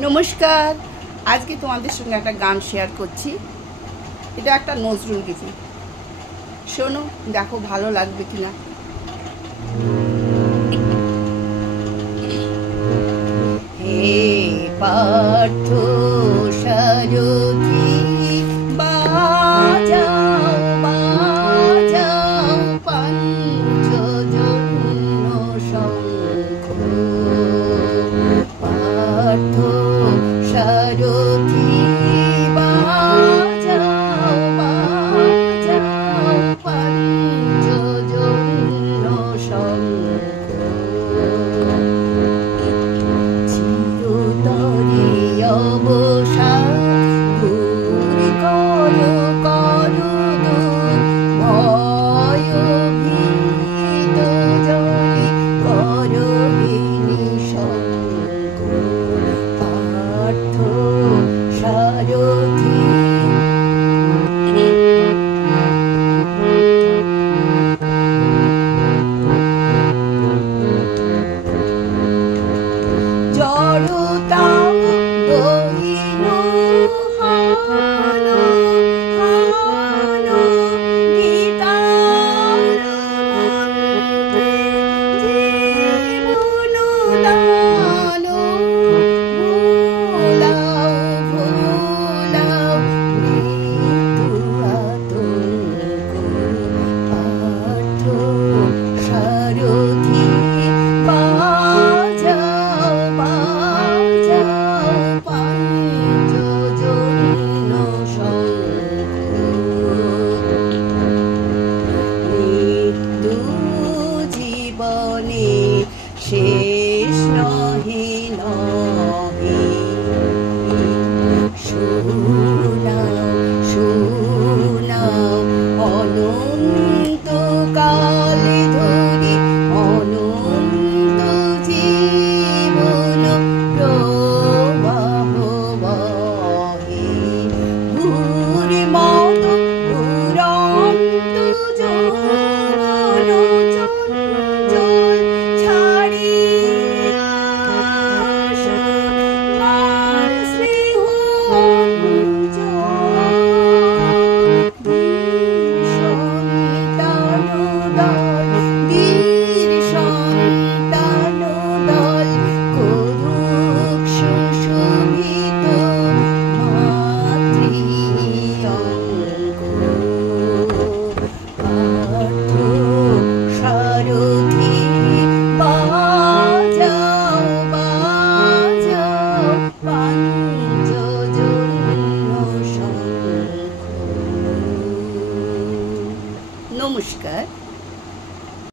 নমস্কার। আজকে তোমাদের সঙ্গে একটা গান শেয়ার করছি। এটা একটা নজরুল গীতি, শোনো, দেখো ভালো লাগবে কিনা। হে পার্থ সারথি বাজাও বাজাও পঞ্চজন্য শঙ্খ। পার্থ সারথি বাজাও বাজাও পঞ্চজন্য শঙ্খ। অবসাদ দূর করো করো দূর ভয়ভীত জনে করো নিঃশঙ্ক। পার্থ সারথি জড়তা শেষ নহি নহি। শোনাও শোনাও অনন্ত কাল ধরি অনন্ত জীবন প্রবাহ বহে। ভূরি মত দুরন্ত যৌবন চঞ্চল ছাড়িয়া মার স্নেহ বীর সন্তান দল করুক সুশোভিত মাতৃঅঙ্গ। পার্থ সারথি বাজাও বাজাও পঞ্চজন্য শঙ্খ। নমস্কার।